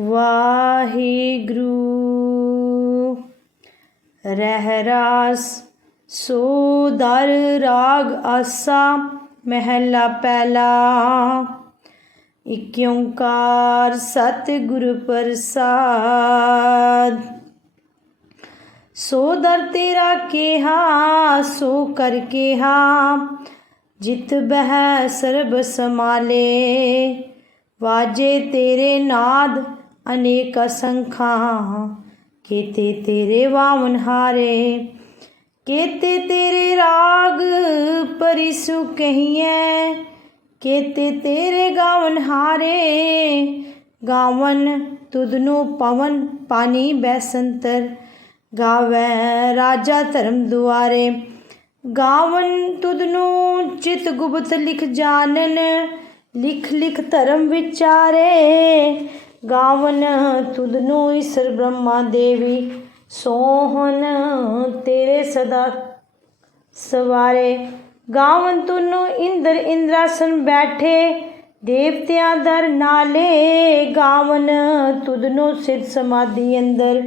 ਵਾਹਿਗੁਰੂ। ਰਹਿ ਰਾਸ, ਸੋ ਦਰ ਰਾਗ ਆਸਾ, ਮਹਿਲਾ ਪਹਿਲਾ ਇਕ ਓੰਕਾਰ ਸਤਿਗੁਰ ਪ੍ਰਸਾਦ। ਸੋ ਦਰ ਤੇਰਾ ਕਿਹਾ, ਸੋ ਕਰ ਕਿਹਾ, ਜਿਤ ਬਹਿ ਸਰਬ ਸਮਾਲੇ ਵਾਜੇ ਤੇਰੇ ਨਾਦ ਅਨੇਕ ਅਸੰਖਾਂ, ਕੀਤੇ ਤੇਰੇ ਵਾਮਨ ਹਾਰੇ, ਕੀਤੇ ਤੇਰੇ ਰਾਗ ਪਰਿਸੁ ਕਹੀਐ ਕੀਤੇ ਤੇਰੇ ਗਾਵਨ ਹਾਰੇ, ਗਾਵਨ ਤੁਧਨੋ ਪਵਨ ਪਾਣੀ ਬੈਸੰਤਰ, ਗਾਵੈ ਰਾਜਾ ਧਰਮ ਦੁਆਰੇ, ਗਾਵਨ ਤੁਧਨੋ ਚਿਤ ਗੁਪਤ ਲਿਖ ਜਾਣਨ, ਲਿਖ ਲਿਖ ਧਰਮ ਵਿਚਾਰੇ ਗਾਵਨ ਤੁਧਨੋ ਈਸ਼ਰ ਬ੍ਰਹਮਾ ਦੇਵੀ ਸੋਹਨ ਤੇਰੇ ਸਦਾ ਸਵਾਰੇ। ਗਾਵਨ ਤੁਨੂੰ ਇੰਦਰ ਇੰਦਰਾਸਨ ਬੈਠੇ, ਦੇਵਤਿਆਂ ਦਰ ਨਾਲੇ। ਗਾਵਨ ਤੁਧਨੋ ਸਿਰ ਸਮਾਧੀ ਅੰਦਰ,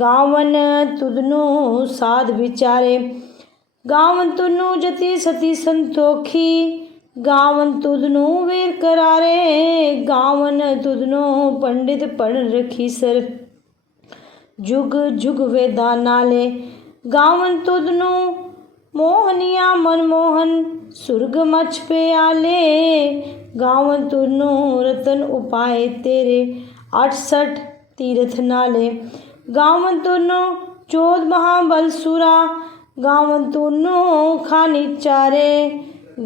ਗਾਵਨ ਤੁਧਨੋ ਸਾਧ ਵਿਚਾਰੇ। ਗਾਵਨ ਤੁਨੂੰ ਜਤੀ ਸਤੀ ਸੰਤੋਖੀ ਗਾਵਨ ਤੁਧਨੂੰ ਵੀਰ ਕਰਾਰੇ, ਗਾਵਨ ਤੁਧਨੂੰ ਪੰਡਿਤ ਪੜਨ ਰਖੀ ਸਰ। ਜੁਗ ਜੁਗ ਵੇਦਾਂ ਨਾਲੇ, ਗਾਵਨ ਤੁਧਨੂੰ ਮੋਹਨੀਆ ਮਨਮੋਹਨ ਸੁਰਗ ਮਛ ਪਿਆਲੇ। ਗਾਵਨ ਤੁਨੂੰ ਰਤਨ ਉਪਾਏ ਤੇਰੇ 68 ਤੀਰਥ ਨਾਲੇ। ਗਾਵਨ ਤੁਨੂੰ ਚੋਦ ਮਹਾਬਲ ਸੁਰਾ, ਗਾਵਨ ਤੁਨੂੰ ਖਾਨੀ ਚਾਰੇ।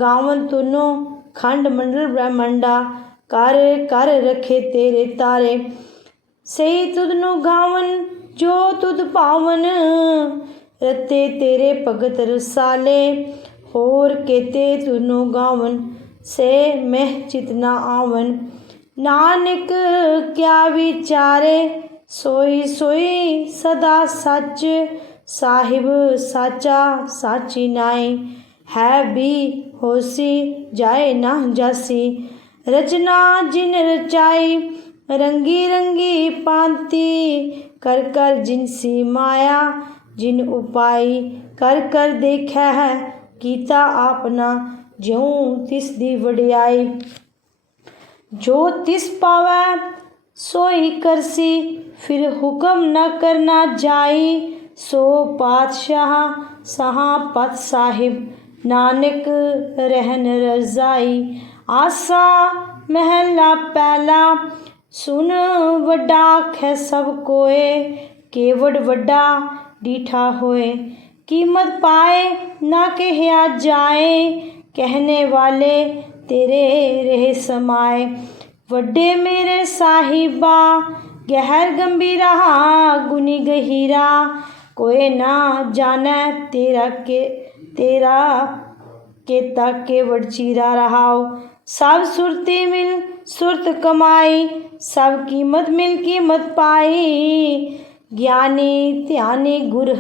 ਗਾਵਨ ਤੁਨੂੰ, ਖੰਡ ਮੰਡਲ ਬ੍ਰਹਮੰਡਾ, ਕਰ ਕਰ ਰਖੇ ਤੇਰੇ ਤਾਰੇ। ਸਹੀ ਤੁਧ ਨੂੰ ਗਾਵਨ, ਜੋ ਤੁਧ ਪਾਵਨ, ਰਤੇ ਤੇਰੇ ਭਗਤ ਰਸਾਲੇ। ਹੋਰ ਕੇਤੇ ਤੁਨੂੰ ਗਾਵਨ, ਸੇ ਮਹਿ ਚਿਤਨਾ ਆਵਨ। ਨਾਨਕ, ਕਿਆ ਵਿਚਾਰੇ, ਸੋਈ ਸੋਈ ਸਦਾ ਸੱਚ, ਸਾਹਿਬ ਸਾਚਾ ਸਾਚੀ ਨਾਈ ਹੈ ਵੀ ਹੋਸੀ, ਜਾਏ ਨਾ ਜਾਸੀ। ਰਚਨਾ ਜਿਨ ਰਚਾਈ ਰੰਗੀ ਰੰਗੀ ਪਾਂਤੀ। ਕਰ ਕਰ ਜਿਨਸੀ ਮਾਇਆ, ਜਿਨ ਉਪਾਈ। ਕਰ ਕਰ ਦੇਖੈ ਹੈ, ਕੀਤਾ ਆਪਨਾ ਜਿਉ ਤਿਸ ਦੀ ਵਡਿਆਈ। ਜੋ ਤਿਸ ਪਾਵੈ, ਸੋਈ ਕਰਸੀ। ਫਿਰ ਹੁਕਮ ਨਾ ਕਰਨਾ ਜਾਈ। ਸੋ ਪਾਤਸ਼ਾਹ, ਸਹਾ ਪਤ ਸਾਹਿਬ। ਨਾਨਕ ਰਹਿਨ ਰਜ਼ਾਈ। ਆਸਾ ਮਹਿਲਾ ਪਹਿਲਾ ਸੁਨ ਵੱਡਾ ਖੈ ਸਭ ਕੋਏ, ਕੇਵੜ ਵੱਡਾ ਡੀਠਾ ਹੋਏ। ਕੀਮਤ ਪਾਏ ਨਾ ਕਹਿਆ ਜਾਏ ਕਹਿਨੇ ਵਾਲੇ ਤੇਰੇ ਰਹਿ ਸਮਾਏ। ਵੱਡੇ ਮੇਰੇ ਸਾਹਿਬਾ, ਗਹਿਰ ਗੰਭੀਰਾ ਗੁਨੀ ਗਹੀਰਾ, ਕੋਏ ਨਾ ਜਾਣੈ ਤੇਰਾ ਕੇ ਤੇਰਾ ਕੇਤਾ ਕੇਵੜ ਚੀਰਾ ਰਹਾਓ ਸਭ ਸੁਰਤੀ ਮਿਲ ਸੁਰਤ ਕਮਾਈ, ਸਭ ਕੀਮਤ ਮਿਲ ਕੀਮਤ ਪਾਈ। ਗਿਆਨੀ ਧਿਆਨੀ ਗੁਰ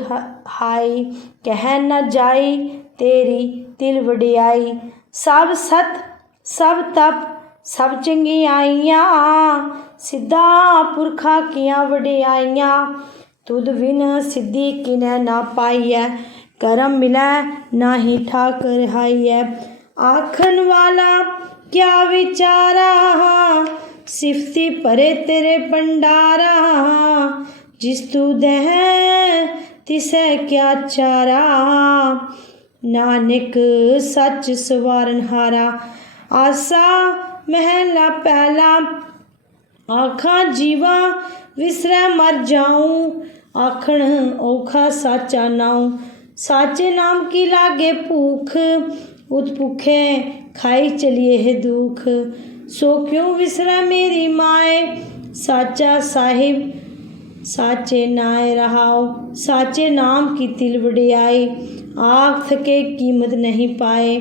ਹਾਈ, ਕਹਿ ਨ ਜਾਈ ਤੇਰੀ ਤਿਲ ਵਡਿਆਈ। ਸਭ ਸਤ, ਸਭ ਤਪ, ਸਭ ਚੰਗਿਆਈਆਂ, ਸਿੱਧਾ ਪੁਰਖਾ ਕੀਆਂ ਵਡਿਆਈਆਂ। ਤੁਧ ਬਿਨ ਸਿੱਧੀ ਕਿਨੈ ਨਾ ਪਾਈਐ। ਕਰਮ ਮਿਲੈ ਨਾਹੀ ਠਾਕ ਰਹਾਈਐ ਆਖਣ ਵਾਲਾ ਕਿਆ ਵਿਚਾਰਾ ਸਿਫਤੀ ਭਰੇ ਤੇਰੇ ਪੰਡਾਰਾ ਜਿਸ ਤੂ ਦਹਿ ਤਿਸੈ ਕਿਆ ਚਾਰਾ ਨਾਨਕ ਸੱਚ ਸਵਾਰਨ ਹਾਰਾ ਆਸਾ ਮਹਿਲਾ ਪਹਿਲਾ ਆਖਾਂ ਜੀਵਾ ਵਿਸਰੈ ਮਰ ਜਾਉ ਆਖਣ ਔਖਾ ਸਾਚਾ ਨਾਉ ਸਾਚੇ ਨਾਮ ਕੀ ਲਾਗੇ ਭੂਖ? ਉਤ ਭੁਖੇ ਖਾਈ ਚਲੀਏ ਹੈ ਦੁਖ। ਸੋ ਕਿਉ ਵਿਸਰੈ ਮੇਰੀ ਮਾਏ? ਸਾਚਾ ਸਾਹਿਬ, ਸਾਚੇ ਨਾਏ ਰਹਾਓ। ਸਾਚੇ ਨਾਮ ਕੀ ਤਿਲ ਵਡਿਆਈ ਆਖ ਕੇ ਕੀਮਤ ਨਹੀਂ ਪਾਏ।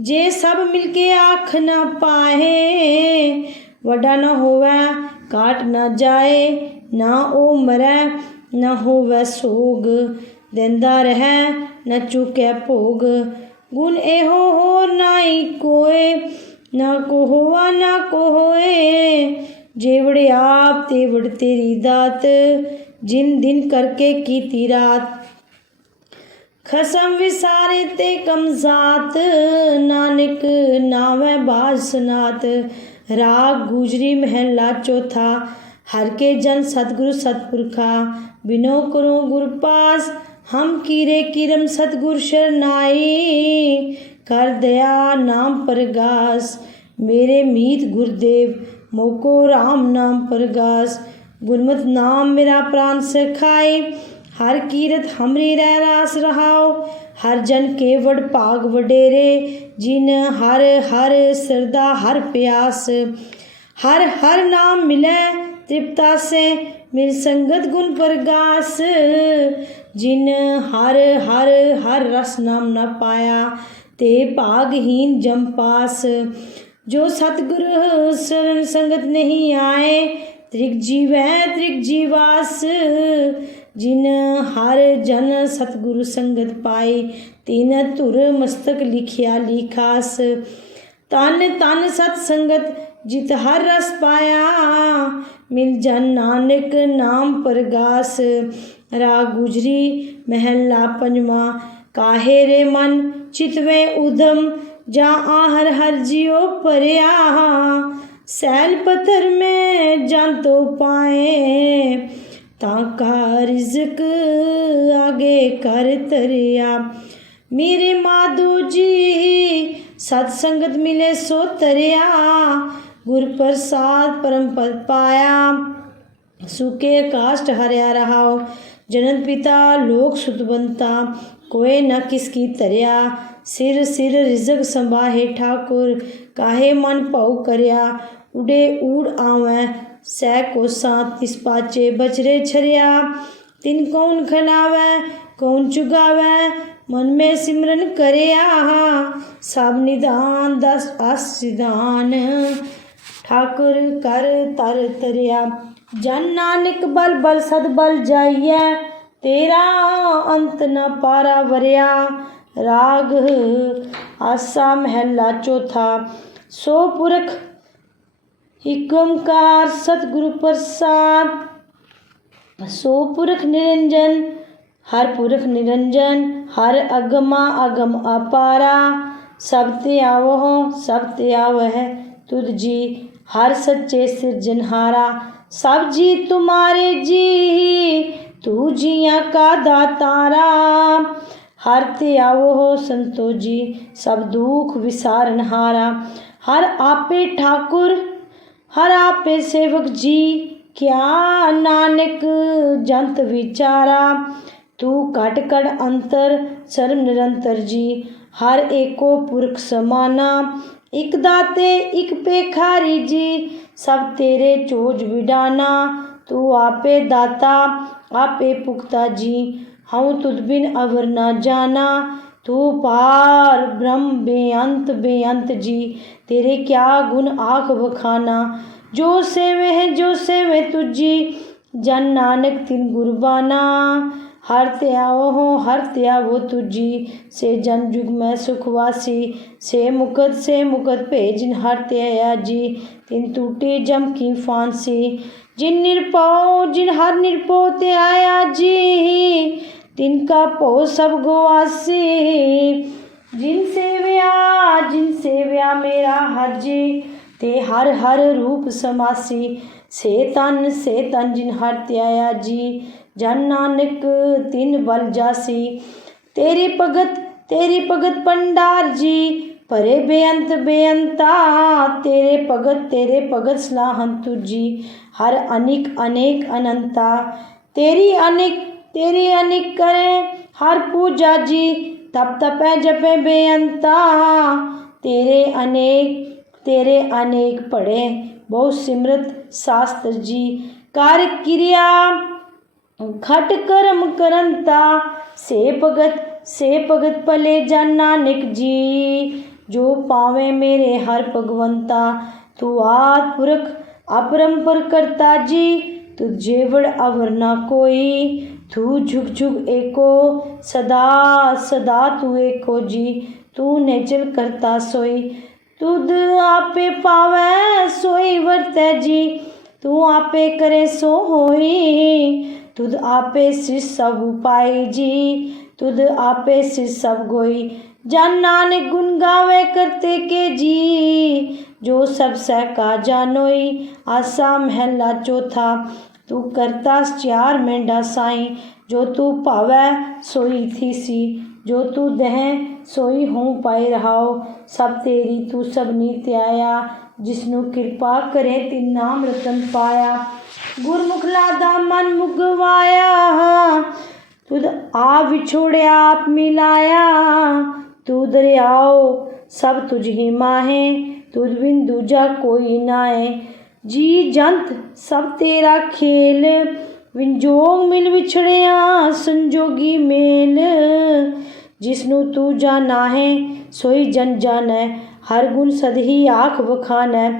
ਜੇ ਸਭ ਮਿਲ ਕੇ ਆਖ ਨਾ ਪਾਏ, ਵੱਡਾ ਨਾ ਹੋਵੇ ਕਾਟ ਨਾ ਜਾਏ। ਨਾ ਉਹ ਮਰੈ, ਨਾ ਹੋਵੇ ਸੋਗ। ਦਿੰਦਾ ਰਹਿ ਨ ਚੁਕੈ ਭੋਗ ਗੁਣ ਇਹੋ ਹੋਰ ਨਾਹੀ ਕੋਏ ਨਾ ਕੋ ਹੋਆ ਨਾ ਕੋ ਹੋਏ जेवड़ आप तेवड़ तेरी दात जिन दिन करके कीती रात ਖਸਮ ਵਿਸਾਰੇ ਤੇ ਕਮਜ਼ਾਤ ਨਾਨਕ ਨਾਵੇਂ ਬਾਜ ਸੁਨਾਤ ਰਾਗ ਗੁਜਰੀ ਮਹਿਲਾ ਚੌਥਾ ਹਰ ਕੇ ਜਨ ਸਤਿਗੁਰੂ ਸਤਪੁਰਖਾ ਬਿਨੋ ਕਰੋ ਗੁਰ ਪਾਸ ਹਮ ਕੀਰੇ ਕਿਰਮ ਸਤਿਗੁਰ ਸ਼ਰਨਾਈ, ਕਰ ਦਇਆ ਨਾਮ ਪ੍ਰਗਾਸ, ਮੇਰੇ ਮੀਤ ਗੁਰਦੇਵ, ਮੋਕੋ RAM ਨਾਮ ਪ੍ਰਗਾਸ, ਗੁਰਮਤਿ ਨਾਮ ਮੇਰਾ ਪ੍ਰਾਨ ਸਖਾਈ ਹਰ ਕੀਰਤ ਹਮਰੀ ਰਹਿ ਰਾਸ ਰਹਾਓ ਹਰ ਜਨ ਕੇ ਵਡ ਭਾਗ ਵਡੇਰੇ, ਜਿਨ ਹਰ ਹਰ ਸਰਦਾ ਹਰ ਪਿਆਸ, ਹਰ ਹਰ ਨਾਮ ਮਿਲੇ ਤ੍ਰਿਪਤਾ ਸੇ ਮਿਲ ਸੰਗਤ ਗੁਣ ਪ੍ਰਗਾਸ ਜਿਨ ਹਰ ਹਰ ਹਰ ਰਸ ਨਾਮ ਨ ਪਾਇਆ, ਤੇ ਭਾਗਹੀਨ ਜੰਪਾਸ ਜੋ ਸਤਿਗੁਰ ਸਰਣ ਸੰਗਤ ਨਹੀਂ ਆਏ, ਤ੍ਰਿਗ ਜੀਵੈ, ਤ੍ਰਿਗ ਜੀਵਾਸ। ਜਿਨ ਹਰ ਜਨ ਸਤਿਗੁਰੂ ਸੰਗਤ ਪਾਈ ਤਿਨ ਧੁਰ ਮਸਤਕ ਲਿਖਿਆ ਲਿਖਾਸ। ਤਨ ਤਨ ਸਤ ਸੰਗਤ ਜਿਤ ਹਰ ਰਸ ਪਾਇਆ ਮਿਲ ਜਨ ਨਾਨਕ ਨਾਮ ਪ੍ਰਗਾਸ ਰਾਗ ਗੁਜਰੀ ਮਹਿਲਾ ਪੰਜਵਾ ਕਾਹੇ ਰੇ ਮਨ ਚਿਤਵੇ ਉਦਮ ਜਾ ਆਹਰ ਹਰ ਜਿਉ ਪਰਿਆ ਸੈਲ ਪਥਰ ਮੈਂ ਜਨ ਤੋ ਪਾਏ ਤਾਂ ਕਾ ਰਿਜ਼ਕ ਆਗੇ ਕਰ ਤਰਿਆ ਮੇਰੇ ਮਾਧੋ ਜੀ ਸਤ ਸੰਗਤ ਮਿਲੇ ਸੋ ਤਰਿਆ ਗੁਰ ਪ੍ਰਸਾਦ ਪਰਮ ਪਦ ਪਾਇਆ, ਸੁਕੇ ਕਾਸ਼ਟ ਹਰਿਆ ਰਹਾਓ ਜਨਨ ਪਿਤਾ ਲੋਕ ਸੁਤਬੰਤਾ ਕੋਏ ਨ ਕਿਸ ਕੀ ਤਰਿਆ ਸਿਰ ਸਿਰ ਰਿਜ਼ਕ ਸੰਭਾਹੇ ਠਾਕੁਰ, ਕਾਹੇ ਮਨ ਭਉ ਕਰਿਆ, ਉਡੇ ਊੜ ਆਵੈ, ਸੈ ਕੋਸਾਂ ਤਿਸ ਪਾਚੇ ਬਚਰੇ ਛਰਿਆ, ਤਿਨ ਕੌਣ ਖਲਾਵੈ, ਕੌਣ ਚੁਗਾਵੈ, ਮਨ ਮੇ ਸਿਮਰਨ ਕਰਿਆ ਸਭ ਨਿਦਾਨ ਦਸ ਅਸਿਦਾਨ ਠਾਕੁਰ ਕਰ ਤਰ ਤਰਿਆ ਜਨ ਨਾਨਕ ਬਲ ਬਲ ਸਦ ਬਲ ਜਾਈਐ ਤੇਰਾ ਅੰਤ ਨ ਪਾਰਾ ਵਰਿਆ ਰਾਗ ਆਸਾ ਮਹਿਲਾ ਚੌਥਾ ਸੋ ਪੁਰਖ ਇਕ ਓੰਕਾਰ ਸਤਿਗੁਰੂ ਪ੍ਰਸਾਦ ਸੋ ਪੁਰਖ ਨਿਰੰਜਨ ਹਰ ਪੁਰਖ ਨਿਰੰਜਨ ਹਰ ਅਗਮਾ ਅਗਮ ਅਪਾਰਾ ਸਭ ਤੇ ਆਵੋ ਸਭ ਤੇ ਆਵਹਿ ਤੁਧ ਜੀ ਹਰ ਸੱਚੇ ਸਿਰਜਨਹਾਰਾ ਸਭ ਜੀ ਤੁਮਾਰੇ ਜੀ ਤੂੰ ਜੀਆਂ ਕਾ ਦਾਤਾਰਾ। ਹਰ ਤੇ ਆਵੋ ਸੰਤੋ ਜੀ ਸਭ ਦੁਖ ਵਿਸਾਰਨਹਾਰਾ ਹਰ। ਆਪੇ ਠਾਕੁਰ, ਹਰ ਆਪੇ ਸੇਵਕ ਜੀ, ਕਿਆ ਨਾਨਕ ਜੰਤ ਵਿਚਾਰਾ। ਤੂੰ ਘਟ ਘਟ ਅੰਤਰ ਸਰਮ ਨਿਰੰਤਰ ਜੀ, ਹਰ ਏਕੋ ਪੁਰਖ ਸਮਾਨਾ। ਇਕ ਦਾਤੇ, ਇਕ ਭੇਖਾਰੀ ਜੀ, ਸਭ ਤੇਰੇ ਚੋਜ ਵਿਡਾਨਾ। ਤੂੰ ਆਪੇ ਦਾਤਾ, ਆਪੇ ਪੁਖਤਾ ਜੀ, ਹਉ ਤੁਧ ਬਿਨ ਅਵਰ ਨਾ ਜਾਣਾ ਤੂੰ ਪਾਰ ਬ੍ਰਹਮ, ਬੇਅੰਤ ਬੇਅੰਤ ਜੀ, ਤੇਰੇ ਕਿਆ ਗੁਣ ਆਖ ਵਖਾਨਾ। ਜੋ ਸੇਵੇ ਹੈ, ਜੋ ਸੇਵੇ ਤੁਜੀ ਜਨ ਨਾਨਕ ਤਿਨ ਗੁਰਬਾਨਾ। ਹਰ ਤੇ ਆਓ ਹੋ ਹਰ ਤੇ ਆਵੋ ਤੁਜੀ। ਸੇ ਜਨ ਜੁਗ ਮੈਂ ਸੁਖ ਵਾਸੀ। ਸੇ ਮੁਕਤ ਸੇ ਮੁਕਤ ਭੇਜਨ ਹਰ ਤੇ ਆਇਆ ਜੀ। ਤਿਨ ਟੂਟੇ ਜਮ ਕੀ ਫਾਂਸੀ। ਜਿਨ ਨਿਰਪਉ ਜਿਨ ਹਰ ਨਿਰਪਉ ਤੇ ਆਇਆ ਜੀ। ਤਿਨ ਕਾ ਭਉ ਸਭ ਗਵਾਸੀ। ਜਿਨ ਸੇਵਿਆ ਜਿਨ ਸੇਵਿਆ ਮੇਰਾ ਹਰ ਤੇ ਹਰ ਹਰ ਰੂਪ ਸਮਾਸੀ। ਸੇ ਤਨ ਸੇ ਤਨ ਜਿਨ ਹਰ ਧਿਆਇਆ ਜੀ। ਜਨ ਨਾਨਕ ਤਿਨ ਬਲ ਜਾਸੀ। ਤੇਰੀ ਭਗਤ ਤੇਰੀ ਭਗਤ ਪੰਡਾਰ ਜੀ, ਭਰੇ ਬੇਅੰਤ ਬੇਅੰਤਾ, ਤੇਰੇ ਭਗਤ ਤੇਰੇ ਭਗਤ ਸਲਾਹਨ ਤੁਜੀ ਹਰ ਅਨੇਕ ਅਨੇਕ ਅਨੰਤਾ। ਤੇਰੀ ਅਨੇਕ ਤੇਰੀ ਅਨੇਕ ਕਰੇ, ਹਰ ਪੂਜਾ ਜੀ, ਤਪ ਤਪੈ ਜਪੈ ਬੇਅੰਤਾ। ਤੇਰੇ ਅਨੇਕ ਤੇਰੇ ਅਨੇਕ ਪੜੇ ਬਹੁ ਸਿਮਰਤ ਸਾਸਤਰ ਜੀ, ਕਰ ਕਿਰਿਆ। ਘਟ ਕਰਮ ਕਰੰਤਾ ਸੇ ਭਗਤ ਸੇ ਭਗਤ ਭਲੇ ਜਨ ਨਾਨਕ ਜੀ। ਜੋ ਪਾਵੇ ਮੇਰੇ ਹਰ ਭਗਵੰਤਾ, ਤੂੰ ਆਦ ਪੁਰਖ, ਅਪਰੰਪਰ ਕਰਤਾ ਜੀ। ਤੁਝੇ ਵੜ ਅਵਰ ਨਾ ਕੋਈ, ਤੂੰ ਝੁਕ ਝੁਕ ਏਕੋ, ਸਦਾ ਸਦਾ ਤੂੰ ਏਕੋ ਜੀ। ਤੂੰ ਨੇਚਲ ਕਰਤਾ ਸੋਈ, ਤੁਧ ਆਪੇ ਪਾਵੈ ਸੋਈ ਵਰਤੈ ਜੀ। ਤੂੰ ਆਪੇ ਕਰੇ ਸੋ ਹੋਈ ਤੁਧ ਆਪੇ ਸਿਰ ਸਭ ਉਪਾਈ ਜੀ, ਤੁਧ ਆਪੇ ਸਿਰ ਸਭ ਗੋਈ ਜਨ ਨਾਨਕ ਗੁਣ ਗਾਵੇ ਕਰਤੇ ਕੇ ਜੀ, ਜੋ ਸਭ ਸਹਿ ਕਾ ਜਾਨੋਈ ਆਸਾ ਮਹਿਲਾ ਚੌਥਾ, ਤੂੰ ਕਰਤਾ ਚਾਰ ਮੇਂਡਾ ਸਾਈ। ਜੋ ਤੂੰ ਭਾਵੈ ਸੋਈ ਥੀਸੀ, ਜੋ ਤੂੰ ਦਹਿ ਸੋਈ ਹੂੰ ਪਾਈ ਰਹਾਓ ਸਭ ਤੇਰੀ ਤੂੰ ਸਭ ਨੀਤ ਆਇਆ ਜਿਸਨੂੰ ਕਿਰਪਾ ਕਰੇ ਤੇ ਨਾਮ ਰਤਨ ਪਾਇਆ ਗੁਰਮੁਖ ਲਾਦਾ ਮਨ ਮੁਗਵਾਇਆ ਤੁਧ ਆ ਵਿਛੋੜਿਆ ਆਪ ਮਿਲਾਇਆ ਤੂੰ ਦਰਿਆਓ ਸਭ ਤੁਝ ਹੀ ਮਾਹੇ ਤੁਧ ਬਿਨ ਦੂਜਾ ਕੋਈ ਨਾਏ ਜੀ ਜੰਤ ਸਭ ਤੇਰਾ ਖੇਲ ਵਿੰਜੋਗ ਮਿਲ ਵਿਛੜਿਆ ਸੰਜੋਗੀ ਮੇਲ ਜਿਸਨੂੰ ਤੂੰ ਜਾਣਾ ਹੈ ਸੋਈ ਜਨ ਜਾਣੈ ਹਰ ਗੁਣ ਸਦਹੀ ਆਖ ਵਖਾਨੈ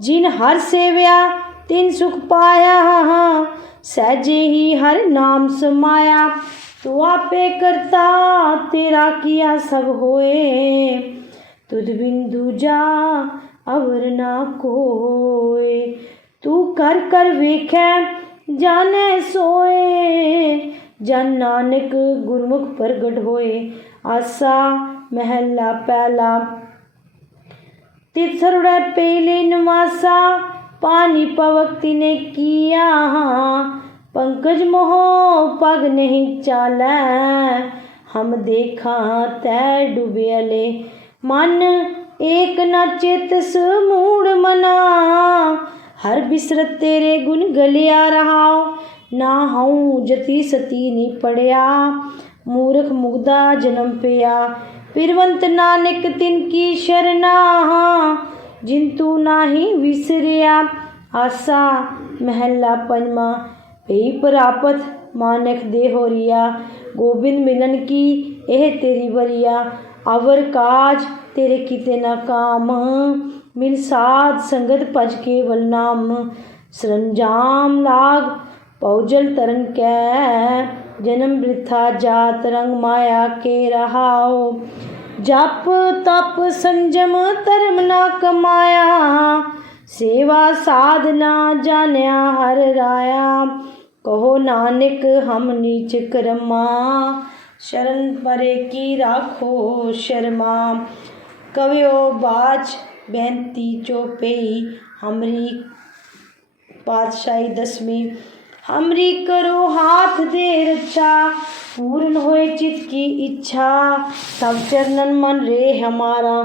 ਜਿਨ ਹਰ ਸੇਵਿਆ ਤਿਨ ਸੁਖ ਪਾਇਆ, ਸਹਿਜੇ ਹੀ ਹਰ ਨਾਮ ਸਮਾਇਆ। ਤੂੰ ਆਪੇ ਕਰਤਾ, ਤੇਰਾ ਕੀਆ ਸਭ ਹੋਏ। ਤੁਧ ਬਿਨ ਦੂਜਾ ਅਵਰ ਨਾ ਕੋਏ। ਤੂੰ ਕਰ ਕਰ ਵੇਖੈ, ਜਾਣੈ ਸੋਏ। ਜਨ ਨਾਨਕ ਗੁਰਮੁਖ ਪ੍ਰਗਟ ਹੋਏ, ਆਸਾ ਮਹਿਲਾ ਪਹਿਲਾ ਤਿਸਰੜਾ ਪਹਿਲੇ ਨਿਵਾਸਾ ਪਾਣੀ ਪਵਕ ਤਿਨੇ ਕੀਆ ਪੰਕਜ ਮੋਹ ਪਗ ਨਹੀਂ ਚਾਲੈ। ਹਮ ਦੇਖਾਂ ਤੈ ਡੁਬਿਅਲੇ ਮਨ ਏਕ ਨਾ ਚੇਤਸ ਮੂੜ ਮਨਾ। ਹਰ ਬਿਸਰਤ ਤੇਰੇ ਗੁਣ ਗਲਿਆ ਰਹਾਉ। ਨਾ ਹਉ ਜਤੀ ਸਤੀ ਨੀ ਪੜਿਆ। ਮੂਰਖ ਮੁਗਦਾ ਜਨਮ ਪਿਆ। ਪਿਰਵੰਤ ਨਾਨਕ ਤਿਨ ਕੀ ਸ਼ਰਨਾ। ਜਿਨ ਤੂੰ ਨਾਹੀ ਵਿਸਰਿਆ ਆਸਾ ਮਹਿਲਾ ਪੰਜਵਾ ਪਈ ਪ੍ਰਾਪਤ ਮਾਨਕ ਦੇ ਹੋਰੀਆ, ਗੋਬਿੰਦ ਮਿਲਨ ਕੀ ਇਹ ਤੇਰੀ ਵਰੀਆ ਅਵਰ ਕਾਜ ਤੇਰੇ ਕੀਤੇ ਨਾ ਕਾਮ, ਮਿਲ ਸਾਧ ਸੰਗਤ ਭਜ ਕੇ ਵਲਨਾਮ ਸਰੰਜਾਮ ਲਾਗ ਪਉਜਲ ਤਰਨ ਕੈ, ਜਨਮ ਬ੍ਰਿਥਾ ਜਾਤ ਰੰਗ ਮਾਇਆ ਕੇ ਰਹਾਓ ਜਪ ਤਪ ਸੰਜਮ ਧਰਮ ਨਾ ਕਮਾਇਆ, ਸੇਵਾ ਸਾਧਨਾ ਜਾਣਿਆ ਹਰ ਰਾਇਆ। ਕਹੋ ਨਾਨਕ ਹਮ ਨੀਚ ਕਰਮਾ, ਸ਼ਰਨ ਪਰੇ ਕੀ ਰਾਖੋ ਸ਼ਰਮਾ। ਕਵਿਓ ਬਾਚ ਬੈਂਤੀ ਚੋਪਈ, ਹਮਰੀ ਪਾਤਸ਼ਾਹੀ ਦਸਵੀਂ हमरी करो हाथ दे रक्षा पूर्ण होए चित की इच्छा सब चरणन मन रे हमारा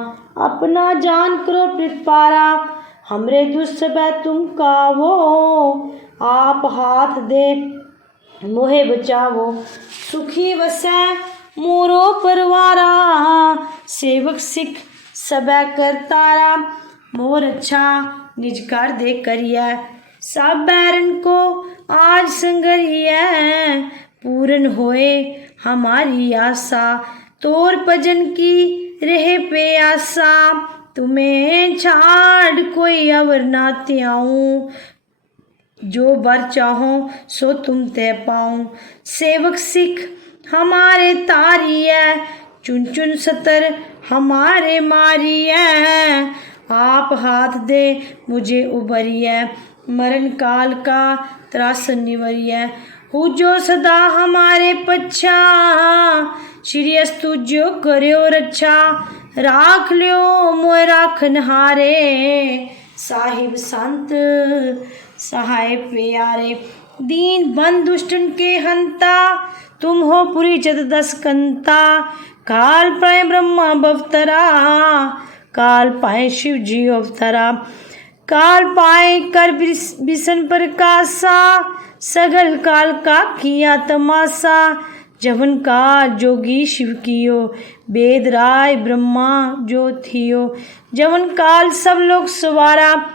अपना जान करो प्रतिपारा हमरे दुस्सब तुम कावो आप हाथ दे मोहे बचावो सुखी वसै मोरो परवारा सेवक सिख सबै करतारा मोर अच्छा निज कर दे करिए सब बैरन को आज संगरिया पूर्ण होए हमारी आशा, तोर भजन की रहे पे आशा। तुम्हें छाड़ कोई अवर ना त्याऊं। जो बर चाहो सो तुम तय पाऊँ। सेवक सिख हमारे तारी है। चुन चुन सतर हमारे मारी है। आप हाथ दे मुझे उबरिए मरण काल का त्रास निवरिए हु। जो सदा हमारे पच्छा, श्री अस्तु जो करो रक्षा, राख लियो मोह राखन हारे। साहिब संत, सहाय प्यारे, दीन बन दुष्टन के हंता, तुम हो पुरी चत दस कंता। काल पाए ब्रह्मा बवतरा काल पाए शिव जी अवतरा। काल पाए कर बिस- बिसन प्रकाशा सगल काल का किया तमाशा जवन काल जोगी शिव कियो वेद राय ब्रह्मा जो थियो। जवन काल सब लोग सवारा,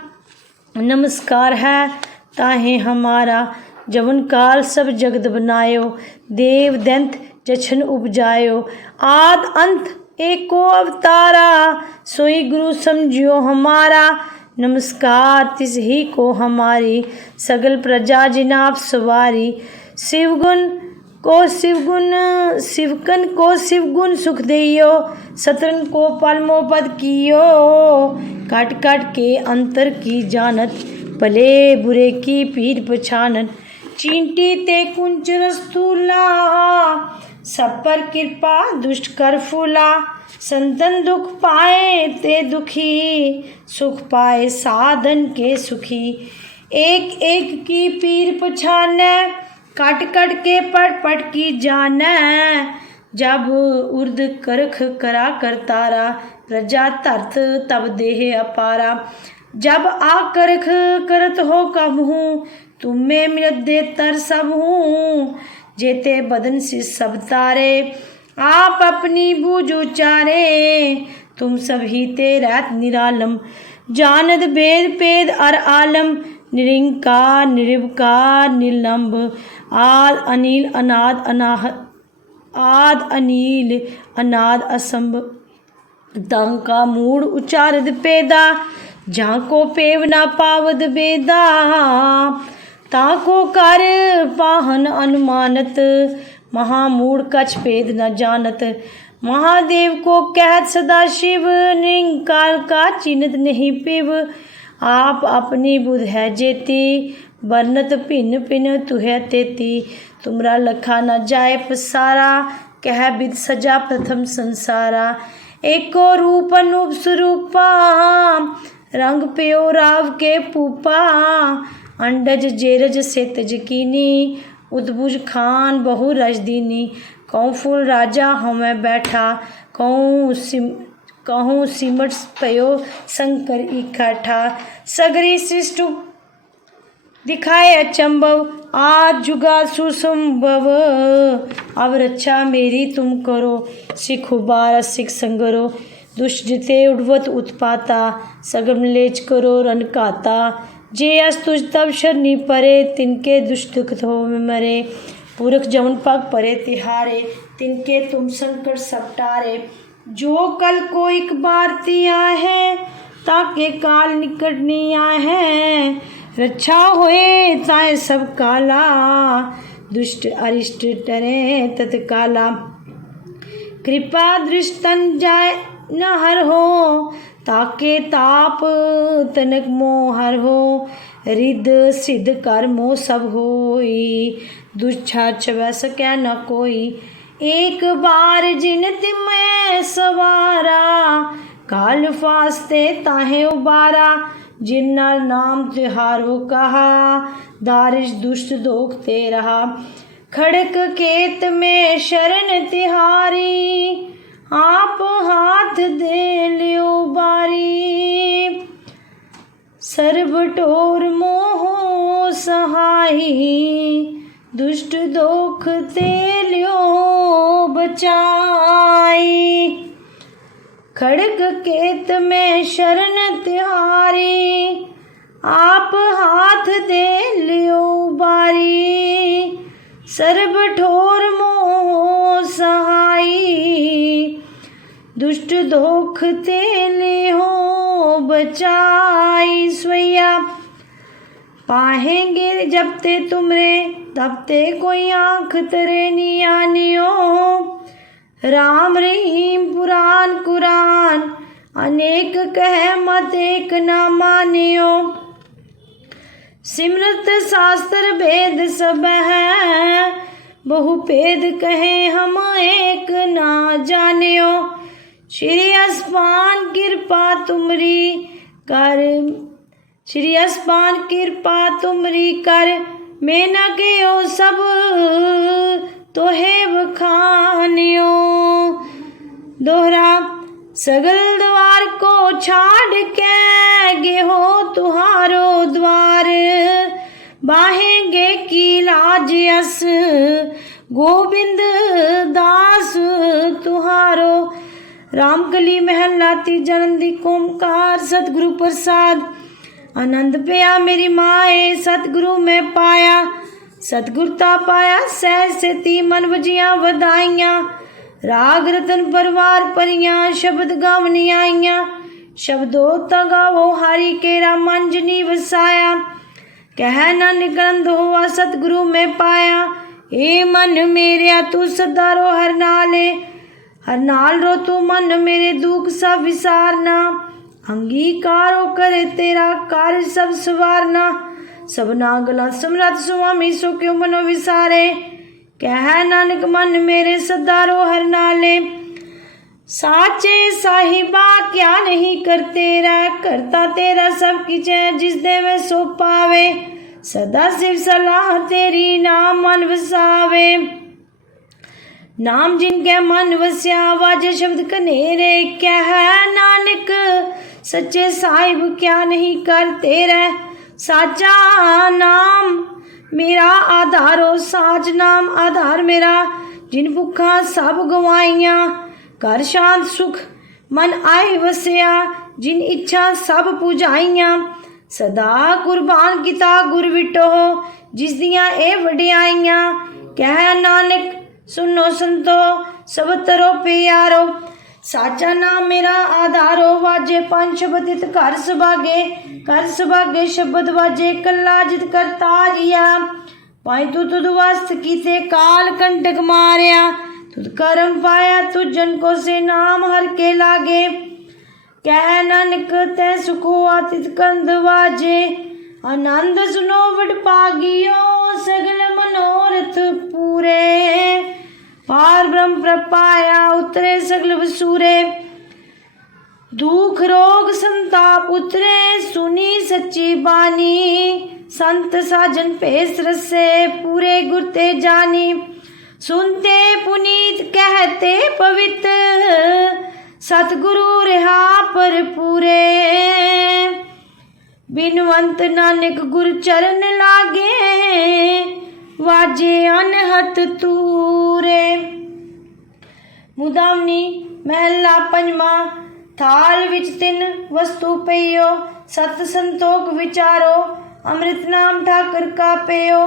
नमस्कार है, ताहे हमारा। जवन काल सब जगत बनायो, देव दंत जछन उपजायो। आद अंत एको अवतारा, सोई गुरु समझियो हमारा। नमस्कार, तिस ही को हमारी सगल प्रजा जिनाब सवारी। शिवगुण को शिवगुण, शिवकन को शिवगुण सुख दियो सतरन को पलमोपद कियो। काट काट के अंतर की जानत भले बुरे की पीर पछानत चींटी ते कुंज रस्तूला, सब पर कृपा दुष्ट कर फूला। संतन दुख पाए ते दुखी, सुख पाए साधन के सुखी। एक एक की पीर पछानै कट कट के पट पट की जानै जब उर्द करख करा कर तारा, प्रजा धरत तब देह अपारा। जब आ करख करत हो कब हूँ तुम्हें मिलत दे तर सब हूँ जेते बदन से सब तारे आप अपनी बूझ उचारे तुम सभी तेरत निरालम जानद भेद पेद अर आलम निरंकार निर्विकार निर्लंब आद अनिल अनाद अनाह आद अनिल अनाद असंभ का मूड उचारद पेदा झांको पेव ना पावद बेदा ताको कर पाहन अनुमानत महामूड कछ भेद न जानत महादेव को कहत सदा शिव निरंकार का चिन्हत नहीं पिव आप अपनी बुध है जेती वर्णत भिन्न भिन्न तुहे तेती तुमरा लखा न जाए पसारा कह बिद सजा प्रथम संसारा एको रूप अनूप स्वरूपा रंग प्यो राव के पूपा अंडज जेरज से तजकीनी उद्भुज खान बहु रजदीनी कहूँ फूल राजा हमें बैठा कहूँ सिम कहूँ सिमट पयो शंकर इकट्ठा सगरी सृष्टु दिखाए अचंभव आज जुगा सुसंभव अब रक्षा मेरी तुम करो सिख उबारा सिख संगरो दुष्ट जिते उड़वत उत्पाता सगम लेच करो रन काता जे अस तुझ तब शरनी परे, तिनके दुष्ट दुख में मरे। पुरख जमन पग परे, तिहारे, तिनके तुम संकट सब टारे। जो कल को एक बार तिया है, ताके काल निकट नहीं आए हैं। रक्षा होए ताए सब काला, दुष्ट अरिष्ट टरे तत्काला। कृपा दृष्टन जाय न हर हो ਤਾਕੇ ਤਾਪ ਤਨਕ ਮੋ ਹਰ ਹੋ ਰਿਦ ਸਿਧ ਕਰ ਮੋ ਸਭ ਹੋਈ। ਦੁਛਾ ਚਵੈ ਸਕੈ ਨ ਕੋਈ ਇੱਕ ਬਾਰ ਜਿਨ ਤਿਮੈ ਸਵਾਰਾ, ਕਾਲ ਫਾਸਤੇ ਤਾਹੇ ਉਬਾਰਾ, ਜਿਨ ਨਾਲ ਨਾਮ ਤਿਹਾਰੋ ਕਹਾ, ਦਾਰਿਸ਼ ਦੁਸ਼ਟ ਦੋਖ ਤੇ ਰਹਾ। ਖੜਕ ਕੇਤ ਮੇ ਸ਼ਰਨ ਤਿਹਾਰੀ ਆਪ ਹਾਥ ਦੇ ਲਿਓ ਬਾਰੀ। ਸਰਬ ਟੋਰ ਮੋਹ ਸਹਾਈ। ਦੁਸ਼ਟ ਦੋਖ ਤੇ ਲਿਓ ਬਚਾਈ। ਖੜਗ ਕੇਤ ਮੈਂ ਸ਼ਰਨ ਤਿਹਾਰੀ। ਆਪ ਹਾਥ ਦੇ ਲਿਓ ਬਾਰੀ। सर्व ठोर मोह सहाई। दुष्ट दोख तेले हो बचाई स्वैया पाहेंगे जब ते तुमरे तब ते कोई आँख तरे नियानियो। राम रहीम पुराण कुरान, अनेक कह मत एक न मानियो। सिमरत शास्त्र भेद सब है बहु भेद कहे हम एक ना जानियो श्री अस्पान कृपा तुमरी कर श्री अस्पान कृपा तुमरी कर मैं न के सब तो है बखानियो दोहरा ਸਗਲ ਦਵਾਰ ਕੋ ਛਾੜ ਕੇ ਗੇ ਹੋ ਤੁਹਾਰੋ ਦਵਾਰ। ਬਾਹੇਂਗੇ ਕੀ ਲਾਜ ਅਸ? ਗੋਬਿੰਦ ਦਾਸ ਤੁਹਾਰੋ। ਰਾਮਕਲੀ ਮਹਿਲਾ ਜਨਮ ਦੀ ਕੋਮਕਾਰ ਸਤਿਗੁਰੂ ਪ੍ਰਸਾਦ। ਆਨੰਦ ਪਿਆ ਮੇਰੀ ਮਾਏ, ਸਤਿਗੁਰੂ ਮੈਂ ਪਾਇਆ। ਸਤਿਗੁਰਤਾ ਪਾਇਆ, ਸਹਿ ਸੇਤੀ ਮਨ ਵਜੀਆਂ ਵਧਾਈਆਂ। ਰਾਗ ਰਤਨ ਪਰਵਾਰ ਪਰੀਆਂ, ਸ਼ਬਦ ਗਾਵਨੀ ਆਈਆਂ। ਸ਼ਬਦੋ ਤਾ ਗਾਵੋ, ਹਰੀ ਕੇਰਾ ਮੰਜਨੀ ਵਸਾਇਆ। ਕਹਿ ਨਾ ਨਿਕਲੰਦ ਹੋਆ, ਸਤਗੁਰੂ ਮੈਂ ਪਾਇਆ। ਏ ਮਨ ਮੇਰਿਆ, ਤੂੰ ਸਦਾ ਰੋ ਹਰ ਨਾਲੇ। ਹਰ ਨਾਲ ਰੋ ਤੂੰ ਮਨ ਮੇਰੇ ਦੁੱਖ ਸਭ ਵਿਸਾਰਨਾ। ਅੰਗੀਕਾਰੋ ਕਰੇ ਤੇਰਾ ਕਾਰਜ ਸਭ ਸਵਾਰਨਾ। ਸਭਨਾ ਗਲਾ ਸਮਰਤ ਸੁਆਮੀ, ਸੋ ਕਿਉ ਮਨੋ ਵਿਸਾਰੇ? ਕਹਿ ਨਾਨਕ ਮਨ ਮੇਰੇ ਸਦਾ ਰੋ ਹਰ ਨਾਲੇ, ਸਾਚੇ ਸਾਹਿਬਾ ਕਿਆ ਨਹੀਂ ਕਰਤੇ ਰਹਿ, ਕਰਤਾ ਤੇਰਾ ਸਭ ਕਿਛ ਜਿਸ ਦੇ ਵੇ ਸੋ ਪਾਵੇ, ਸਦਾ ਸਿਰ ਸਲਾਹ ਤੇਰੀ ਨਾਮ ਮਨ ਵਸਾਵੇ। ਨਾਮ ਜਿਨ ਕੇ ਮਨ ਵਸਿਆ ਵਾਜੇ ਸ਼ਬਦ ਕਨੇਰੇ ਕਹਿ ਨਾਨਕ, ਸੱਚੇ ਸਾਹਿਬ ਕਿਆ ਨਹੀਂ ਕਰਤੇ ਰਹਿ, ਸਾਚਾ ਨਾਮ ਮੇਰਾ ਆਧਾਰੋ ਸਾਚ ਨਾਮ ਆਧਾਰ ਮੇਰਾ, ਜਿਨ ਭੁੱਖਾਂ ਸਭ ਗਵਾਈਆਂ। ਘਰ ਸ਼ਾਂਤ ਸੁਖ, ਮਨ ਆਏ ਵਸਿਆ, ਜਿਨ ਇੱਛਾ ਸਭ ਪੁਜਾਈਆਂ। ਸਦਾ ਕੁਰਬਾਨ ਕੀਤਾ ਗੁਰ ਵਿਟੋ, ਜਿਸ ਦੀਆਂ ਇਹ ਵਡਿਆਈਆਂ। ਕਹਿ ਨਾਨਕ, ਸੁਨੋ ਸੰਤੋ, ਸਭ ਤਰੋ ਪਿਆਰੋ। ਸਾਚਾ ਨਾਮ ਮੇਰਾ ਆਧਾਰੋ ਵਾਜੇ, ਪੰਜ ਸ਼ਬਦਿਤ ਘਰ ਸੁਭਾਗੇ ਘਰ ਸੁਭਾਗੇ ਸ਼ਬਦ ਵਾਜੇ ਕੱਲਾ ਜਿਤ ਕਰਤਾ ਜੀਆ ਪਾਈ ਤੂੰ ਤੁਧ ਵਸਤ ਕੀਤੇ ਕਾਲ ਕੰਟਕ ਮਾਰਿਆ, ਤੁਧ ਕਰਮ ਪਾਇਆ ਤੁ ਜਨ ਕੋ ਸੇ ਨਾਮ ਹਰ ਕੇ ਲਾਗੇ। ਕਹਿ ਨਾਨਕ ਤੈ ਸੁਖੋ ਆਤਿਤ ਕੰਦ ਵਾਜੇ, ਆਨੰਦ ਸੁਨੋ ਵਡ ਪਾਗਿਓ ਸਗਲ ਮਨੋਰਥ ਪੂਰੇ। ਪਾਰ ਬ੍ਰਹਮ ਪ੍ਰਪਾਇਆ ਉਤਰੇ ਸਗਲ ਵਸੂਰੇ। ਦੁਖ ਰੋਗ ਸੰਤਾਪ ਉਤਰੇ ਸੁਨੀ ਸੱਚੀ ਬਾਣੀ। ਸੰਤ ਸਾਜਨ ਭੇਸ ਰਸੇ, ਪੂਰੇ ਗੁਰ ਤੇ ਜਾਨੀ ਸੁਨਤੇ ਪੁਨੀਤ ਕਹਤੇ ਪਵਿੱਤ, ਸਤਿਗੁਰੂ ਰਹਾ ਪਰ ਪੂਰੇ ਬਿਨਵੰਤ ਨਾਨਕ ਗੁਰ ਚਰਨ ਲਾਗੇ, ਵਾਜੇ ਅਨਹਤ ਤੂਰੇ ਮੁਦਾਵਨੀ ਮਹਿਲਾ ਪੰਜਵਾਂ, ਥਾਲ ਵਿੱਚ ਤਿੰਨ ਵਸਤੂ ਪਈਓ, ਸਤ ਸੰਤੋਖ ਵਿਚਾਰੋ, ਅੰਮ੍ਰਿਤ ਨਾਮ ਠਾਕਰ ਕਾ ਪਈਓ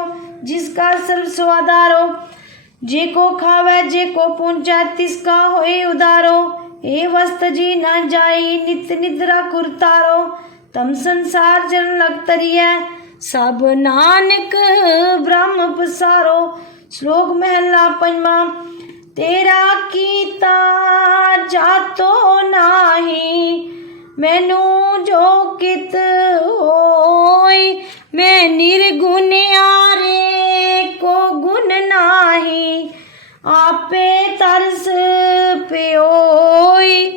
ਜਿਸ ਕਾ ਸਰਬ ਸਵਾਦਾਰੋ। ਜੇ ਕੋ ਖਾਵੇ, ਜੇ ਕੋ ਪੂੰਚਾ ਤਿਸ ਕਾ ਹੋਏ ਉਦਾਰੋ। ਇਹ ਵਸਤ ਜੀ ਨਾ ਜਾਈ, ਨਿਤ ਨਿਦਰਾ ਕੁਰਤਾਰੋ ਤਮ ਸੰਸਾਰ ਜਨ ਲਗ ਤਰੀਐ, ਸਭ ਨਾਨਕ ਬ੍ਰਹਮ ਪਸਾਰੋ। ਸ਼ਲੋਕ ਮਹਿਲਾ ਪੰਜਵਾਂ, ਤੇਰਾ ਕੀਤਾ ਜਾਤੋ ਨਾਹੀ, ਮੈਨੂੰ ਜੋ ਕਿਤ ਹੋਈ, ਮੈਂ ਨਿਰਗੁਨਿਆਰੇ ਕੋ ਗੁਣ ਨਾਹੀ, ਆਪੇ ਤਰਸ ਪਿਓਈ,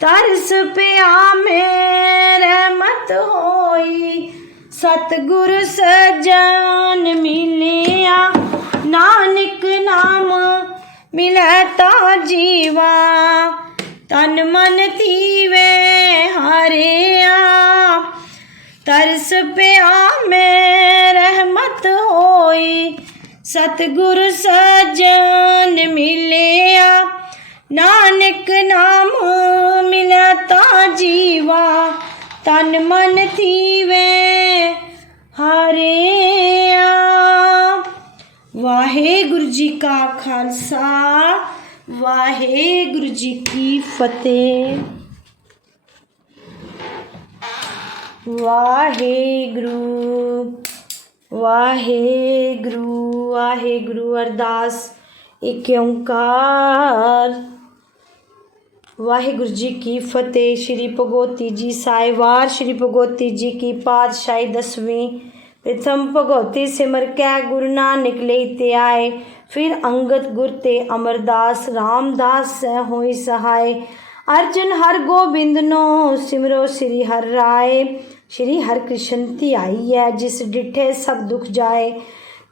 ਤਰਸ ਪਿਆ ਮੈਂ ਰਹਿਮਤ ਹੋਈ, ਸਤਿਗੁਰ ਸਜਣ ਮਿਲਿਆ। ਨਾਨਕ ਨਾਮ ਮਿਲੈ ਤਾ ਜੀਵਾ, ਤਨ ਮਨ ਤੀਵੇ ਹਰਿਆ ਤਰਸ ਪਿਆ ਮੈਂ ਰਹਿਮਤ ਹੋਈ, ਸਤਿਗੁਰ ਸਜਣ ਮਿਲਿਆ। ਨਾਨਕ ਨਾਮ ਮਿਲਿਆ ਤਾ ਜੀਵਾ, ਤਨ ਮਨ ਥੀਵੇ ਹਰਿਆ ਵਾਹਿਗੁਰੂ ਜੀ ਕਾ ਖਾਲਸਾ, ਵਾਹਿਗੁਰੂ ਜੀ ਕੀ ਫਤਿਹ। ਵਾਹਿਗੁਰੂ ਵਾਹਿਗੁਰੂ ਵਾਹਿਗੁਰੂ ਅਰਦਾਸ, ਇਕ ਓੰਕਾਰ। ਵਾਹਿਗੁਰੂ ਜੀ ਕੀ ਫਤਿਹ, ਸ਼੍ਰੀ ਭਗਵਤੀ ਜੀ ਸਾਹਿਬਾਰ ਸ਼੍ਰੀ ਭਗਵਤੀ ਜੀ ਕੀ ਪਾਤਸ਼ਾਹੀ ਦਸਵੀਂ ਪ੍ਰਥਮ ਭਗਵਤੀ ਸਿਮਰ ਕੈ ਗੁਰੂ ਨਾਨਕ ਲਈ ਤੇ ਆਏ। ਫਿਰ ਅੰਗਦ ਗੁਰ ਤੇ ਅਮਰਦਾਸ ਰਾਮਦਾਸ ਸਹਿ ਹੋਈ ਸਹਾਇ ਅਰਜਨ ਹਰ ਗੋਬਿੰਦ ਨੋ ਸਿਮਰੋ ਸ੍ਰੀ ਹਰ ਰਾਏ। ਸ੍ਰੀ ਹਰ ਕ੍ਰਿਸ਼ਨ ਧਿਆਈ ਹੈ ਜਿਸ ਡਿਠੇ ਸਭ ਦੁਖ ਜਾਏ।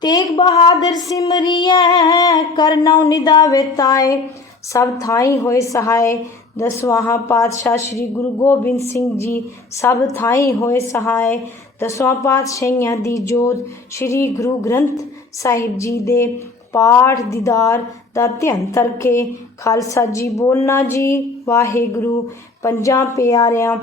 ਤੇਗ ਬਹਾਦਰ ਸਿਮਰਿਐ ਕਰਨਉ ਨਿਦਾਵੇ ਤਾਏ। ਸਭ ਥਾਈ ਹੋਏ ਸਹਾਏ। ਦਸਵਾਂ ਪਾਤਸ਼ਾਹ ਸ੍ਰੀ ਗੁਰੂ ਗੋਬਿੰਦ ਸਿੰਘ ਜੀ, ਸਭ ਥਾਈ ਹੋਏ ਸਹਾਏ। ਦਸਵਾਂ ਪਾਤਸ਼ਾਹੀਆਂ ਦੀ ਜੋਤ ਸ੍ਰੀ ਗੁਰੂ ਗ੍ਰੰਥ ਸਾਹਿਬ ਜੀ ਦੇ ਪਾਠ ਦੀਦਾਰ ਦਾ ਧਿਆਨ ਕਰਕੇ ਖਾਲਸਾ ਜੀ ਬੋਲਣਾ ਜੀ। ਵਾਹਿਗੁਰੂ, ਪੰਜਾਂ ਪਿਆਰਿਆਂ,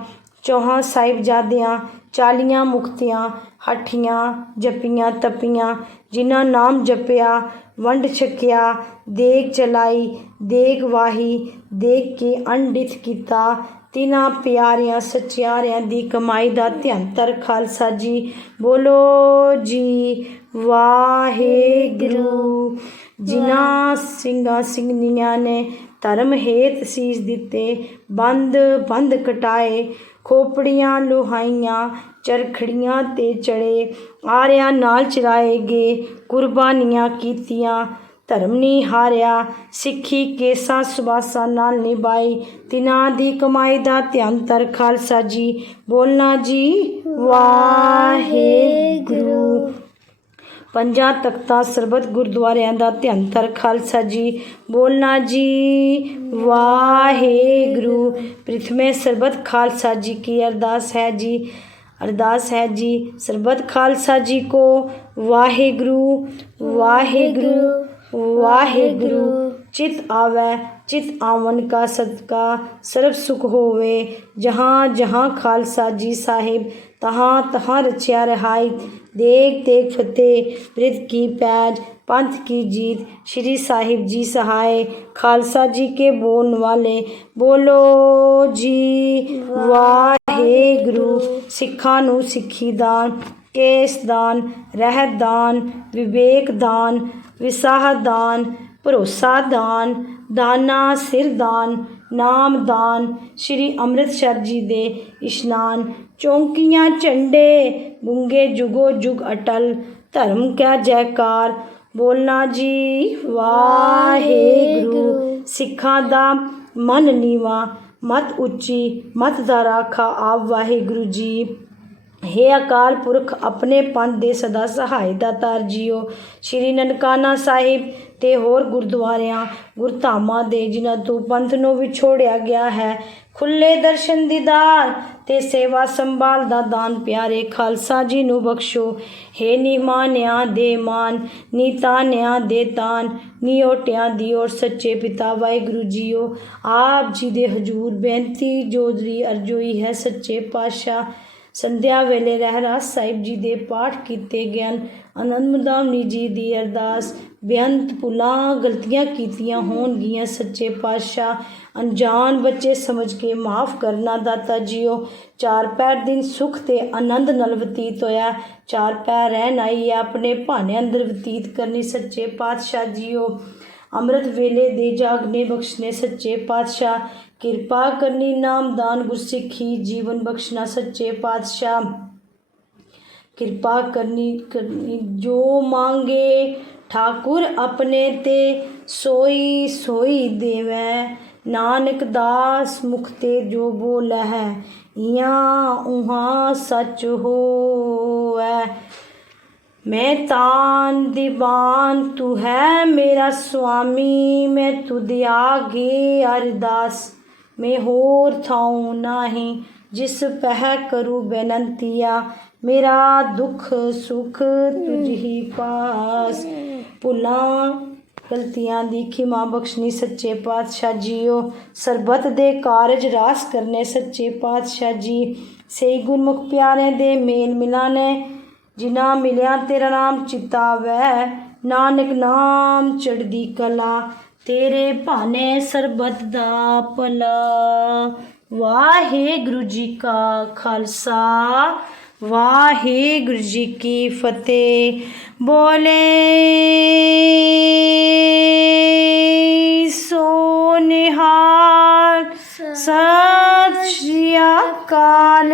ਚੌਹਾਂ ਸਾਹਿਬਜ਼ਾਦਿਆਂ, ਚਾਲੀਆਂ ਮੁਕਤੀਆਂ, ਹੱਠੀਆਂ ਜਪੀਆਂ ਤਪੀਆਂ, ਜਿਨ੍ਹਾਂ ਨਾਮ ਜਪਿਆ, ਵੰਡ ਛਕਿਆ, ਦੇਗ ਚਲਾਈ, ਦੇਗ ਵਾਹੀ ਦੇਖ ਕੇ ਅੰਡਿਤ ਕੀਤਾ ਤਿਨਾਂ ਪਿਆਰਿਆਂ ਸਚਿਆਰਿਆਂ ਦੀ ਕਮਾਈ ਦਾ ਧਿਆਨ ਖਾਲਸਾ ਜੀ। ਬੋਲੋ ਜੀ, ਵਾਹਿਗੁਰੂ। ਜਿਨ੍ਹਾਂ ਸਿੰਘਾਂ ਸਿੰਘਨੀਆਂ ਨੇ ਧਰਮ ਹੇਤ ਸੀਸ ਦਿੱਤੇ, ਬੰਦ ਬੰਦ ਕਟਾਏ, ਖੋਪੜੀਆਂ ਲੋਹਾਈਆਂ, ਚਰਖੜੀਆਂ ਤੇ ਚੜੇ, ਆਰਿਆਂ ਨਾਲ ਚਲਾਏ ਗਏ, ਕੁਰਬਾਨੀਆਂ ਕੀਤੀਆਂ ਧਰਮ ਨਹੀਂ ਹਾਰਿਆ, ਸਿੱਖੀ ਕੇਸਾਂ ਸੁਭਾਸ਼ਾਂ ਨਾਲ ਨਿਭਾਈ, ਤਿਨਾਂ ਦੀ ਕਮਾਈ ਦਾ ਧਿਆਨ ਤਰ ਖਾਲਸਾ ਜੀ। ਬੋਲਣਾ ਜੀ, ਵਾਹਿਗੁਰੂ। ਪੰਜਾਂ ਤਖਤਾਂ ਸਰਬਤ ਗੁਰਦੁਆਰਿਆਂ ਦਾ ਧਿਆਨ ਤਰ ਖਾਲਸਾ ਜੀ। ਬੋਲਣਾ ਜੀ, ਵਾਹਿਗੁਰੂ। ਪ੍ਰਥਮੇ ਸਰਬਤ ਖਾਲਸਾ ਜੀ ਕੀ ਅਰਦਾਸ ਹੈ ਜੀ? ਅਰਦਾਸ ਹੈ ਜੀ, ਸਰਬਤ ਖਾਲਸਾ ਜੀ ਕੋ ਵਾਹਿਗੁਰੂ ਵਾਹਿਗੁਰੂ। वाहे गुरु चित आवे, चित आवन का सदका, सर्व सुख होवे। जहाँ जहाँ खालसा जी साहिब, तहाँ तहाँ रचिया रहाय देख देख फतेह वृत की पैज, पंथ की जीत, श्री साहिब जी सहाय। खालसा जी के बोन वाले, बोलो जी वाहे गुरु सिखा नु सिखी दान, केस दान रह दान, विवेक दान। ਵਿਸਾਹ ਦਾਨ ਭਰੋਸਾ ਦਾਨ ਦਾਨਾ ਸਿਰ ਦਾਨ ਨਾਮ ਦਾਨ ਸ਼੍ਰੀ ਅੰਮ੍ਰਿਤਸਰ ਜੀ ਦੇ ਇਸ਼ਨਾਨ, ਚੌਂਕੀਆਂ ਝੰਡੇ ਗੁੰਗੇ ਜੁਗੋ ਜੁਗ ਅਟਲ, ਧਰਮ ਕਾ ਜੈਕਾਰ, ਬੋਲਣਾ ਜੀ ਵਾਹਿਗੁਰੂ, ਸਿੱਖਾਂ ਦਾ ਮਨ ਨੀਵਾ, ਮਤ ਉੱਚੀ, ਮਤ ਦਾ ਰਾਖਾ ਆਪ ਵਾਹਿਗੁਰੂ ਜੀ। ਹੇ ਅਕਾਲ ਪੁਰਖ, ਆਪਣੇ ਪੰਥ ਦੇ ਸਦਾ ਸਹਾਇ ਦਾਤਾਰ ਜੀਓ। ਸ਼੍ਰੀ ਨਨਕਾਣਾ ਸਾਹਿਬ ਤੇ ਹੋਰ ਗੁਰਦੁਆਰਿਆਂ, ਗੁਰਧਾਮਾਂ ਦੇ, ਜਿਨ੍ਹਾਂ ਤੋਂ ਪੰਥ ਨੂੰ ਵਿਛੋੜਿਆ ਗਿਆ ਹੈ ਖੁੱਲੇ ਦਰਸ਼ਨ ਦੀਦਾਰ ਤੇ ਸੇਵਾ ਸੰਭਾਲ ਦਾ ਦਾਨ ਪਿਆਰੇ ਖਾਲਸਾ ਜੀ ਨੂੰ ਬਖਸ਼ੋ। ਹੇ ਨਿਮਾਨਿਆਂ ਦੇ ਮਾਨ, ਨੀਤਾਨਿਆਂ ਦੇ ਤਾਨ, ਨਿਓਟਿਆਂ ਦੀ ਔਰ ਸੱਚੇ ਪਿਤਾ ਵਾਹਿਗੁਰੂ ਜੀਓ। ਆਪ ਜੀ ਦੇ ਹਜੂਰ ਬੇਨਤੀ, ਜੋਦਰੀ ਅਰਜੋਈ ਹੈ ਸੱਚੇ ਪਾਤਸ਼ਾਹ। ਸੰਧਿਆ ਵੇਲੇ ਰਹਿਰਾਸ ਸਾਹਿਬ ਜੀ ਦੇ ਪਾਠ ਕੀਤੇ ਗਿਆਨ। ਆਨੰਦ ਮੁਦਾਮਨੀ ਜੀ ਦੀ ਅਰਦਾਸ। ਬੇਅੰਤ ਭੁੱਲਾਂ ਗਲਤੀਆਂ ਕੀਤੀਆਂ ਹੋਣਗੀਆਂ ਸੱਚੇ ਪਾਤਸ਼ਾਹ। ਅਣਜਾਣ ਬੱਚੇ ਸਮਝ ਕੇ ਮਾਫ ਕਰਨਾ ਦਾਤਾ ਜੀਓ। ਚਾਰ ਪੈਰ ਦਿਨ ਸੁਖ ਤੇ ਆਨੰਦ ਨਾਲ ਬਤੀਤ ਹੋਇਆ। ਚਾਰ ਪੈਰ ਰਹਿਣ ਆਈ ਹੈ ਆਪਣੇ ਭਾਣੇ ਅੰਦਰ ਬਤੀਤ ਕਰਨੀ ਸੱਚੇ ਪਾਤਸ਼ਾਹ ਜੀਓ। ਅੰਮ੍ਰਿਤ ਵੇਲੇ ਦੇ ਜਾਗਨੇ ਬਖਸ਼ਨੇ ਸੱਚੇ ਪਾਤਸ਼ਾਹ। ਕਿਰਪਾ ਕਰਨੀ ਨਾਮਦਾਨ ਗੁਰਸਿੱਖੀ, ਜੀਵਨ ਬਖਸ਼ਣਾ ਸੱਚੇ ਪਾਤਸ਼ਾਹ। ਕਿਰਪਾ ਕਰਨੀ ਕਰਨੀ ਜੋ ਮੰਗੇ, ਠਾਕੁਰ ਆਪਣੇ ਤੇ ਸੋਈ ਸੋਈ ਦੇਵੈ। ਨਾਨਕ ਦਾਸ ਮੁਖ ਤੇ ਜੋ ਬੋਲੇ ਹੈ ਇਆਂ ਉਹਾਂ ਸੱਚ ਹੋਵੈ ਮੈਂ ਤਾਨ ਦੀਵਾਨ, ਤੂੰ ਹੈ ਮੇਰਾ ਸੁਆਮੀ, ਮੈਂ ਤੁਧ ਆਗੇ ਅਰਦਾਸ। ਮੈਂ ਹੋਰ ਥਾਉ ਨਾਹੀਂ, ਜਿਸ ਪਹਿ ਕਰੂ ਬੇਨੰਤੀਆ। ਮੇਰਾ ਦੁੱਖ ਸੁਖ ਤੁਝ ਹੀ ਪਾਸ। ਪੁਲਾ ਗਲਤੀਆਂ ਦੀ ਖਿਮਾ ਬਖਸ਼ਣੀ ਸੱਚੇ ਪਾਤਸ਼ਾਹ ਜੀਓ। ਸਰਬਤ ਦੇ ਕਾਰਜ ਰਾਸ ਕਰਨੇ ਸੱਚੇ ਪਾਤਸ਼ਾਹ ਜੀ। ਸਹੀ ਗੁਰਮੁਖ ਪਿਆਰੇ ਦੇ ਮੇਲ ਮਿਲਾਨੇ ਜਿਨਾ ਮਿਲਿਆ ਤੇਰਾ ਨਾਮ ਚਿਤਾਵੈ, ਨਾਨਕ ਨਾਮ ਚੜਦੀ ਕਲਾ, ਤੇਰੇ ਭਾਨੇ ਸਰਬਤ ਦਾ ਭਲਾ। ਵਾਹਿਗੁਰੂ ਜੀ ਕਾ ਖਾਲਸਾ, ਵਾਹਿਗੁਰੂ ਜੀ ਕੀ ਫਤਿਹ। ਬੋਲੇ ਸੋ ਨਿਹਾਲ, ਸਤਿ ਸ਼੍ਰੀ ਅਕਾਲ।